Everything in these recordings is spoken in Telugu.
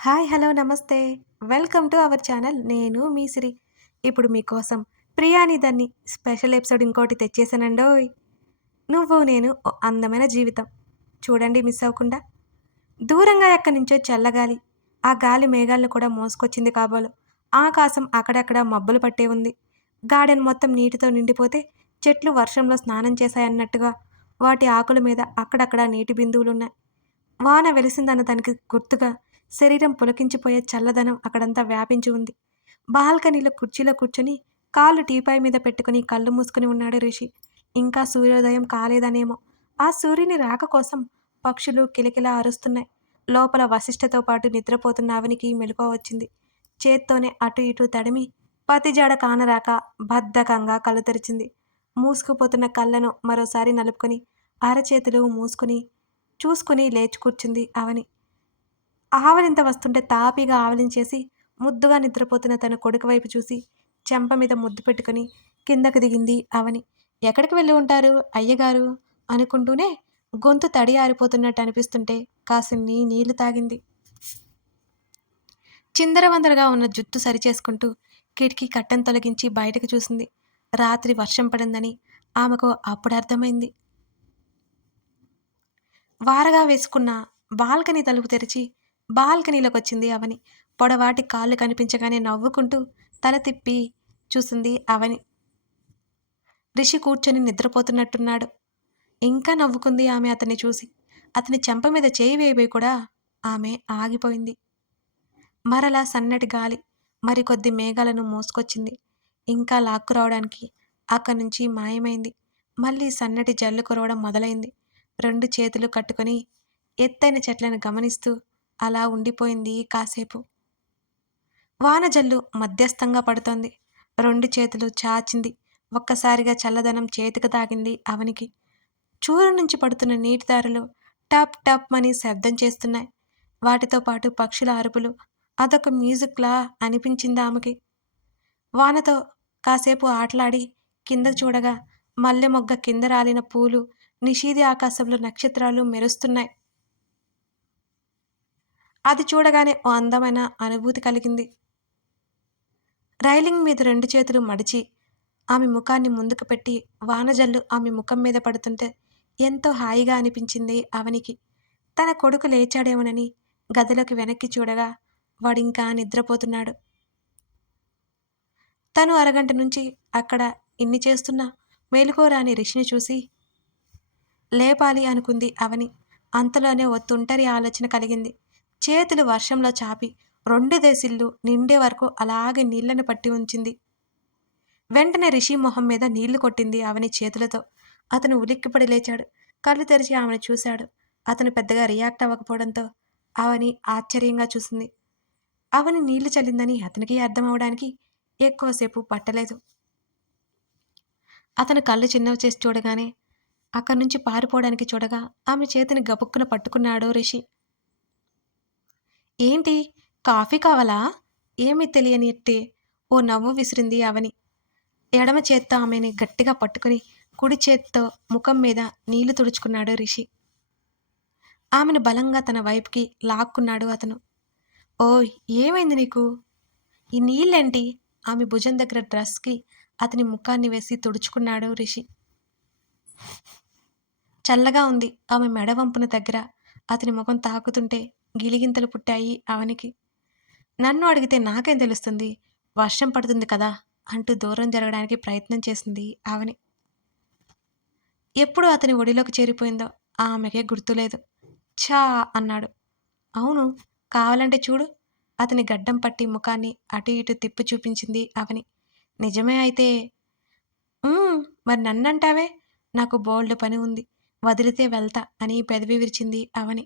హాయ్ హలో నమస్తే. Welcome to our channel. నేను మీ సిరి. ఇప్పుడు మీకోసం ప్రియాని దాన్ని స్పెషల్ ఎపిసోడ్ ఇంకోటి తెచ్చేసానండోయ్. నువ్వు నేను ఓ అందమైన జీవితం. చూడండి మిస్ అవ్వకుండా. దూరంగా ఎక్కడి నుంచో చల్లగాలి. ఆ గాలి మేఘాలను కూడా మోసుకొచ్చింది కాబోలు. ఆకాశం అక్కడక్కడ మబ్బులు పట్టే ఉంది. గార్డెన్ మొత్తం నీటితో నిండిపోతే చెట్లు వర్షంలో స్నానం చేశాయన్నట్టుగా వాటి ఆకుల మీద అక్కడక్కడ నీటి బిందువులున్నాయి. వాన వెలిసిందన్న దానికి గుర్తుగా శరీరం పులకించిపోయే చల్లదనం అక్కడంతా వ్యాపించి ఉంది. బాల్కనీలో కుర్చీలో కూర్చొని కాళ్ళు టీపాయ్ మీద పెట్టుకుని కళ్ళు మూసుకుని ఉన్నాడు రిషి. ఇంకా సూర్యోదయం కాలేదనేమో. ఆ సూర్యుని రాక కోసం పక్షులు కిలకిలా అరుస్తున్నాయి. లోపల వశిష్ఠతో పాటు నిద్రపోతున్న అవనికి మెలకువ వచ్చింది. చేత్తోనే అటు ఇటు తడిమి పతిజాడ కానరాక బద్ధకంగా కళ్ళు తెరిచింది. మూసుకుపోతున్న కళ్ళను మరోసారి నలుపుకొని అరచేతులు మూసుకుని చూసుకుని లేచి కూర్చుంది అవని. ఆవలింత వస్తుంటే తాపీగా ఆవలించేసి ముద్దుగా నిద్రపోతున్న తన కొడుకు వైపు చూసి చెంప మీద ముద్దు పెట్టుకుని కిందకు దిగింది అవని. ఎక్కడికి వెళ్ళి ఉంటారు అయ్యగారు? అనుకుంటూనే గొంతు తడి ఆరిపోతున్నట్టు అనిపిస్తుంటే కాసిన్ని నీళ్ళు తాగింది. చిందరవందరగా ఉన్న జుట్టు సరిచేసుకుంటూ కిటికీ కట్టం తొలగించి బయటకు చూసింది. రాత్రి వర్షం పడిందని ఆమెకు అప్పుడు అర్థమైంది. వారగా వేసుకున్న బాల్కనీ తలుపు తెరిచి బాల్కనీలోకి వచ్చింది అవని. పొడవాటి కాళ్ళు కనిపించగానే నవ్వుకుంటూ తల తిప్పి చూసింది అవని. రిషి కూర్చొని నిద్రపోతున్నట్టున్నాడు. ఇంకా నవ్వుకుంది ఆమె అతన్ని చూసి. అతని చెంప మీద చేయి వేయబోయి కూడా ఆమె ఆగిపోయింది. మరలా సన్నటి గాలి మరికొద్ది మేఘాలను మోసుకొచ్చింది. ఇంకా లాక్కు రావడానికి అక్కడి నుంచి మాయమైంది. మళ్ళీ సన్నటి జల్లు కురవడం మొదలైంది. రెండు చేతులు కట్టుకొని ఎత్తైన చెట్లను గమనిస్తూ అలా ఉండిపోయింది కాసేపు. వానజల్లు మధ్యస్థంగా పడుతోంది. రెండు చేతులు చాచింది. ఒక్కసారిగా చల్లదనం చేతికి తాగింది అవనికి. చూరు నుంచి పడుతున్న నీటి దారులు టప్ టప్ అని శబ్దం చేస్తున్నాయి. వాటితో పాటు పక్షుల అరుపులు. అదొక మ్యూజిక్లా అనిపించింది ఆమెకి. వానతో కాసేపు ఆటలాడి కింద చూడగా మల్లె మొగ్గ కింద రాలిన పూలు నిషీది ఆకాశంలో నక్షత్రాలు మెరుస్తున్నాయి. అది చూడగానే ఓ అందమైన అనుభూతి కలిగింది. రైలింగ్ మీద రెండు చేతులు మడిచి ఆమె ముఖాన్ని ముందుకు పెట్టి వానజల్లు ఆమె ముఖం మీద పడుతుంటే ఎంతో హాయిగా అనిపించింది అవనికి. తన కొడుకు లేచాడేమోనని గదిలోకి వెనక్కి చూడగా వాడింకా నిద్రపోతున్నాడు. తను అరగంట నుంచి అక్కడ ఇన్ని చేస్తున్నా? మేలుకోరాని రిషిని చూసి లేపాలి అనుకుంది అవని. అంతలోనే ఒత్తుంటరి ఆలోచన కలిగింది. చేతులు వర్షంలో చాపి రెండు దేశిళ్ళు నిండే వరకు అలాగే నీళ్ళను పట్టి ఉంచింది. వెంటనే రిషి మొహం మీద నీళ్ళు కొట్టింది ఆమెని చేతులతో. అతను ఉలిక్కిపడి లేచాడు. కళ్ళు తెరిచి ఆమెను చూశాడు. అతను పెద్దగా రియాక్ట్ అవ్వకపోవడంతో అవని ఆశ్చర్యంగా చూసింది. అవని నీళ్ళు చల్లిందని అతనికి అర్థం అవడానికి ఎక్కువసేపు పట్టలేదు. అతను కళ్ళు చిన్నవి చేసి చూడగానే అక్కడి నుంచి పారిపోవడానికి చూడగా ఆమె చేతిని గబుక్కున పట్టుకున్నాడు రిషి. ఏంటి? కాఫీ కావాలా? ఏమీ తెలియనిట్టే ఓ నవ్వు విసిరింది అవని ఎడమ చేత్తో ఆమెని గట్టిగా పట్టుకుని కుడి చేత్తో ముఖం మీద నీళ్ళు తుడుచుకున్నాడు రిషి. ఆమెను బలంగా తన వైపుకి లాక్కున్నాడు అతను. ఓయ్ ఏమైంది నీకు? ఈ నీళ్ళేంటి? ఆమె భుజం దగ్గర డ్రెస్కి అతని ముఖాన్ని వేసి తుడుచుకున్నాడు రిషి. చల్లగా ఉంది. ఆమె మెడవంపున దగ్గర అతని ముఖం తాకుతుంటే గిలిగింతలు పుట్టాయి అవనికి. నన్ను అడిగితే నాకేం తెలుస్తుంది? వర్షం పడుతుంది కదా అంటూ దూరం జరగడానికి ప్రయత్నం చేసింది ఆవని. ఎప్పుడు అతని ఒడిలోకి చేరిపోయిందో ఆమెకే గుర్తులేదు. ఛా అన్నాడు. అవును కావాలంటే చూడు. అతని గడ్డం పట్టి ముఖాన్ని అటు ఇటు తిప్పి చూపించింది అవని. నిజమే అయితే? మరి నన్నంటావే? నాకు బోల్డ్ పని ఉంది. వదిలితే వెళ్తా అని పెదవి విరిచింది అవని.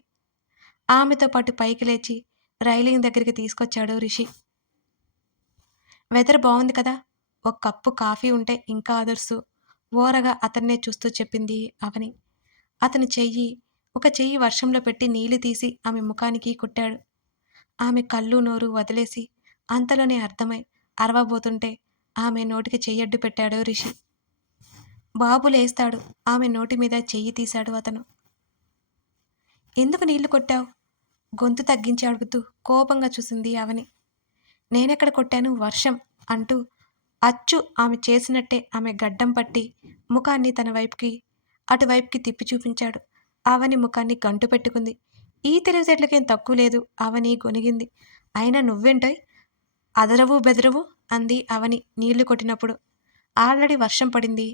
ఆమెతో పాటు పైకి లేచి రైలింగ్ దగ్గరికి తీసుకొచ్చాడు రిషి. వెదర్ బాగుంది కదా? ఒక కప్పు కాఫీ ఉంటే ఇంకా అదర్సు. ఓరగా అతన్నే చూస్తూ చెప్పింది అవని. అతని చెయ్యి ఒక చెయ్యి వర్షంలో పెట్టి నీళ్ళు తీసి ఆమె ముఖానికి కుట్టాడు. ఆమె కళ్ళు నోరు వదిలేసి అంతలోనే అర్థమై అరవబోతుంటే ఆమె నోటికి చెయ్యడ్డు పెట్టాడు రిషి. బాబు లేస్తాడు. ఆమె నోటి మీద చెయ్యి తీశాడు అతను. ఎందుకు నీళ్ళు కొట్టావు? గొంతు తగ్గించి అడుగుతూ కోపంగా చూసింది అవని నేనెక్కడ కొట్టాను? వర్షం అంటూ అచ్చు ఆమె చేసినట్టే ఆమె గడ్డం పట్టి ముఖాన్ని తన వైపుకి అటువైపుకి తిప్పి చూపించాడు. అవని ముఖాన్ని గంటు పెట్టుకుంది. ఈ తెలివితేటలకేం తక్కువ లేదు అవని గొనిగింది అయినా నువ్వేంటోయ్? అదరవు బెదరవు అంది అవని నీళ్ళు కొట్టినప్పుడు. ఆల్రెడీ వర్షం పడింది.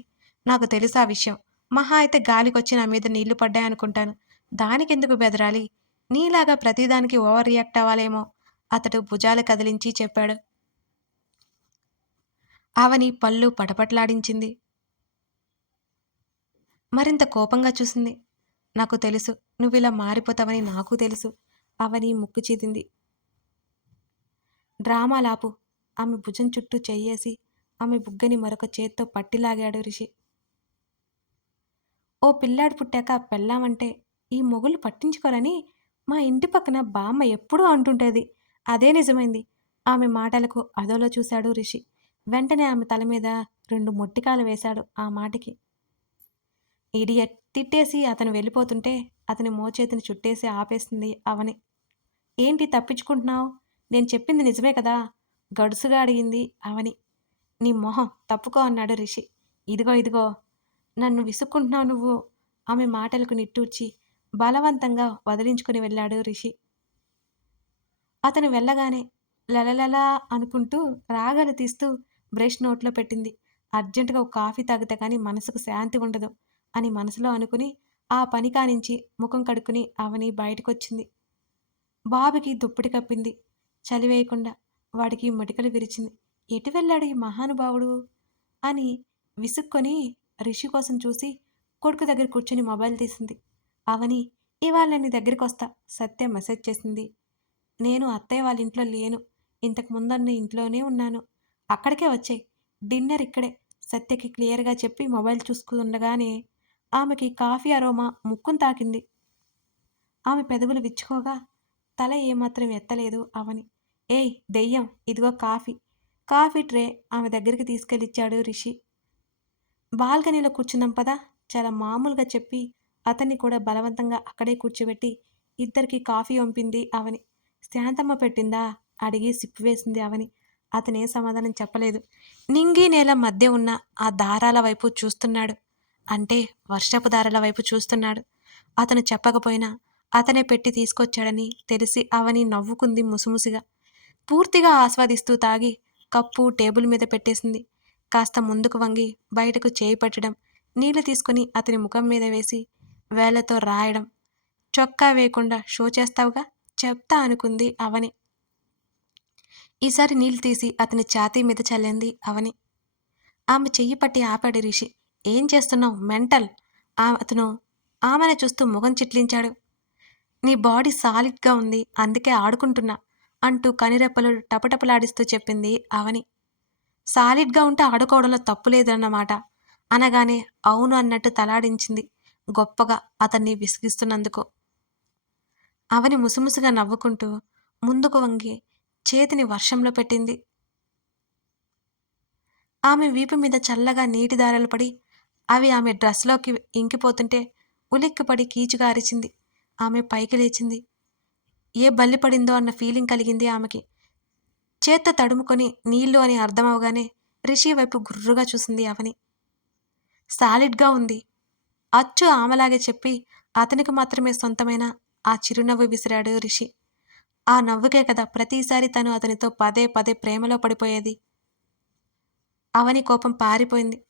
నాకు తెలుసు ఆ విషయం. మహా అయితే గాలికొచ్చి నా మీద నీళ్ళు పడ్డాయనుకుంటాను. దానికెందుకు బెదరాలి? నీలాగా ప్రతిదానికి ఓవర్ రియాక్ట్ అవ్వాలేమో? అతడు భుజాలు కదిలించి చెప్పాడు. అవని పళ్ళు పటపట్లాడించింది. మరింత కోపంగా చూసింది. నాకు తెలుసు నువ్వు ఇలా మారిపోతావని నాకు తెలుసు అవని ముక్కు చీదింది. డ్రామాలాపు ఆమె భుజం చుట్టూ చెయ్యేసి ఆమె బుగ్గని మరొక చేత్తో పట్టిలాగాడు రిషి. ఓ పిల్లాడు పుట్టాక పెళ్ళామంటే ఈ మొగులు పట్టించుకోరని మా ఇంటి పక్కన బామ్మ ఎప్పుడూ అంటుంటేది. అదే నిజమైంది. ఆమె మాటలకు అదోలో చూశాడు రిషి. వెంటనే ఆమె తల మీద రెండు మొట్టికాలు వేశాడు ఆ మాటకి. ఇడియట్ తిట్టేసి అతను వెళ్ళిపోతుంటే అతని మోచేతిని చుట్టేసి ఆపేస్తుంది అవని. ఏంటి తప్పించుకుంటున్నావు? నేను చెప్పింది నిజమే కదా? గడుసుగా అడిగింది అవని. నీ మొహం తప్పుకో అన్నాడు రిషి. ఇదిగో ఇదిగో నన్ను విసుక్కుంటున్నావు నువ్వు. ఆమె మాటలకు నిట్టూర్చి బలవంతంగా వదిలించుకుని వెళ్ళాడు రిషి. అతను వెళ్ళగానే లలలలా అనుకుంటూ రాగాలు తీస్తూ బ్రష్ నోట్లో పెట్టింది. అర్జెంటుగా ఒక కాఫీ తాగితే కానీ మనసుకు శాంతి ఉండదు అని మనసులో అనుకుని ఆ పని కానించి ముఖం కడుక్కుని అవని బయటకొచ్చింది. బాబుకి దుప్పటి కప్పింది. చలి వేయకుండా వాడికి మటికలు విరిచింది. ఎటు వెళ్ళాడు ఈ మహానుభావుడు? అని విసుక్కొని రిషి కోసం చూసి కొడుకు దగ్గర కూర్చొని మొబైల్ తీసింది. అవని ఇవాళ నీ దగ్గరికి వస్తా సత్య మెసేజ్ చేసింది. నేను అత్తయ్య వాళ్ళ ఇంట్లో లేను. ఇంతకు ముందన్న ఇంట్లోనే ఉన్నాను. అక్కడికే వచ్చాయి డిన్నర్ ఇక్కడే. సత్యకి క్లియర్గా చెప్పి మొబైల్ చూసుకుండగానే ఆమెకి కాఫీ అరోమా ముక్కును తాకింది. ఆమె పెదవులు విచ్చుకోగా తల ఏమాత్రం ఎత్తలేదు అవని. ఏయ్ దెయ్యం ఇదిగో కాఫీ. కాఫీ ట్రే ఆమె దగ్గరికి తీసుకెళ్ళిచ్చాడు రిషి. బాల్కనీలో కూర్చుందాం పదా? చాలా మామూలుగా చెప్పి అతన్ని కూడా బలవంతంగా అక్కడే కూర్చోబెట్టి ఇద్దరికి కాఫీ వంపింది అవని. శాంతమ్మ పెట్టిందా? అడిగి సిప్పు వేసింది అవని. అతనే సమాధానం చెప్పలేదు. నింగి నేల మధ్య ఉన్న ఆ దారాల వైపు చూస్తున్నాడు. అంటే వర్షపు దారాల వైపు చూస్తున్నాడు. అతను చెప్పకపోయినా అతనే పెట్టి తీసుకొచ్చాడని తెలిసి అవని నవ్వుకుంది ముసుముసిగా. పూర్తిగా ఆస్వాదిస్తూ తాగి కప్పు టేబుల్ మీద పెట్టేసింది. కాస్త ముందుకు వంగి బయటకు చేయి పట్టడం నీళ్ళు తీసుకుని అతని ముఖం మీద వేసి వేలతో రాయడం. చొక్కా వేయకుండా షో చేస్తావుగా? చెప్తా అనుకుంది అవని. ఈసారి నీళ్ళు తీసి అతని ఛాతీ మీద చల్లింది అవని. ఆమె చెయ్యి పట్టి ఆపాడు రిషి. ఏం చేస్తున్నావు? మెంటల్. ఆ అతను ఆమెను చూస్తూ ముఖం చిట్లించాడు. నీ బాడీ సాలిడ్గా ఉంది అందుకే ఆడుకుంటున్నా అంటూ కనిరెప్పలు టపటపలాడిస్తూ చెప్పింది అవని. సాలిడ్గా ఉంటే ఆడుకోవడంలో తప్పు లేదన్నమాట. అనగానే అవును అన్నట్టు తలాడించింది. గొప్పగా అతన్ని విసిగిస్తున్నందుకు. అవని ముసుముసుగా నవ్వుకుంటూ ముందుకు వంగి చేతిని వర్షంలో పెట్టింది. ఆమె వీపు మీద చల్లగా నీటి దారాలు పడి అవి ఆమె డ్రెస్లోకి ఇంకిపోతుంటే ఉలిక్కిపడి కీచుగా అరిచింది. ఆమె పైకి లేచింది. ఏ బల్లి పడిందో అన్న ఫీలింగ్ కలిగింది ఆమెకి. చేత్తో తడుముకొని నీళ్ళు అని అర్థమవగానే రిషి వైపు గుర్రుగా చూసింది అవని సాలిడ్గా ఉంది. అచ్చు ఆమెలాగే చెప్పి అతనికి మాత్రమే సొంతమైన ఆ చిరునవ్వు విసిరాడు రిషి. ఆ నవ్వుకే కదా ప్రతిసారి తను అతనితో పదే పదే ప్రేమలో పడిపోయేది. అవని కోపం పారిపోయింది.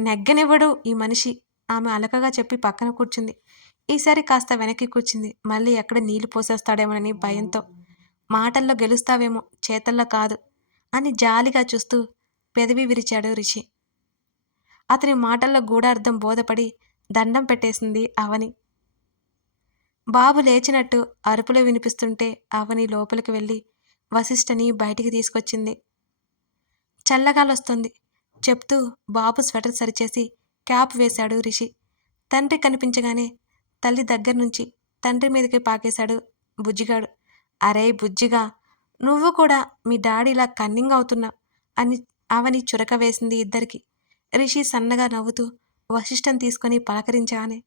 నెగ్గనివ్వడు ఈ మనిషి ఆమె అలకగా చెప్పి పక్కన కూర్చుంది. ఈసారి కాస్త వెనక్కి కూర్చుంది. మళ్ళీ ఎక్కడ నీళ్ళు పోసేస్తాడేమోనని భయంతో. మాటల్లో గెలుస్తావేమో చేతల్లో కాదు అని జాలిగా చూస్తూ పెదవి విరిచాడు రిషి. అతని మాటల్లో గూఢార్థం బోధపడి దండం పెట్టేసింది అవని. బాబు లేచినట్టు అరుపులు వినిపిస్తుంటే అవని లోపలికి వెళ్ళి వశిష్ఠని బయటికి తీసుకొచ్చింది. చల్లగాలొస్తుంది. చెప్తూ బాబు స్వెటర్ సరిచేసి క్యాప్ వేశాడు రిషి. తండ్రి కనిపించగానే తల్లి దగ్గర నుంచి తండ్రి మీదకి పాకేశాడు బుజ్జిగాడు. అరే బుజ్జిగా నువ్వు కూడా మీ డాడీలా కన్నింగ్ అవుతున్నా అని అవని చురక వేసింది ఇద్దరికి. రిషి సన్నగా నవ్వుతూ వశిష్టం తీసుకొని పలకరించగానే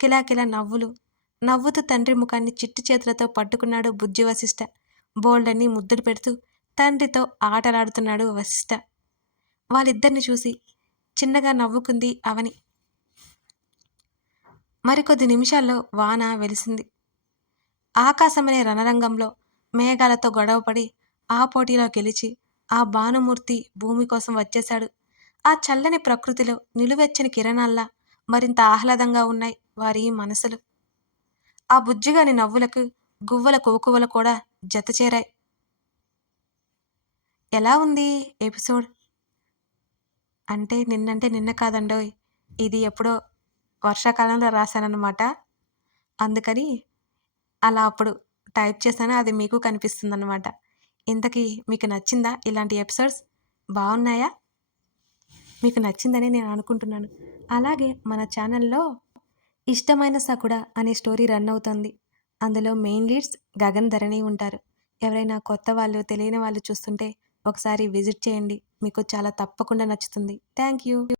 కిలాకిలా నవ్వులు. నవ్వుతూ తండ్రి ముఖాన్ని చిట్టి చేతులతో పట్టుకున్నాడు బుజ్జి వశిష్ట బోల్డన్ని ముద్దులు పెడుతూ తండ్రితో ఆటలాడుతున్నాడు వశిష్ట వాళ్ళిద్దరిని చూసి చిన్నగా నవ్వుకుంది అవని. మరికొద్ది నిమిషాల్లో వాన వెలిసింది. ఆకాశమనే రణరంగంలో మేఘాలతో గొడవపడి ఆ పోటీలో గెలిచి ఆ భానుమూర్తి భూమి కోసం వచ్చేశాడు. ఆ చల్లని ప్రకృతిలో నిలువెచ్చని కిరణాల్లా మరింత ఆహ్లాదంగా ఉన్నాయి వారి మనసులు. ఆ బుజ్జిగాని నవ్వులకు గువ్వల కోకువలు కూడా జతచేరాయి. ఎలా ఉంది ఎపిసోడ్? అంటే నిన్నంటే నిన్న కాదండోయ్ ఇది ఎప్పుడో వర్షాకాలంలో రాశానన్నమాట. అందుకని అలా అప్పుడు టైప్ చేశాను అది మీకు కనిపిస్తుందన్నమాట. ఇంతకీ మీకు నచ్చిందా ఇలాంటి ఎపిసోడ్స్? బాగున్నాయా మీకు నచ్చిందని నేను అనుకుంటున్నాను. అలాగే మన ఛానల్లో ఇష్టమైన సకుడ అనే స్టోరీ రన్ అవుతుంది. అందులో మెయిన్ లీడ్స్ గగన్ ధరణి ఉంటారు. ఎవరైనా కొత్త వాళ్ళు తెలియని వాళ్ళు చూస్తుంటే ఒకసారి విజిట్ చేయండి. మీకు చాలా తప్పకుండా నచ్చుతుంది. Thank you.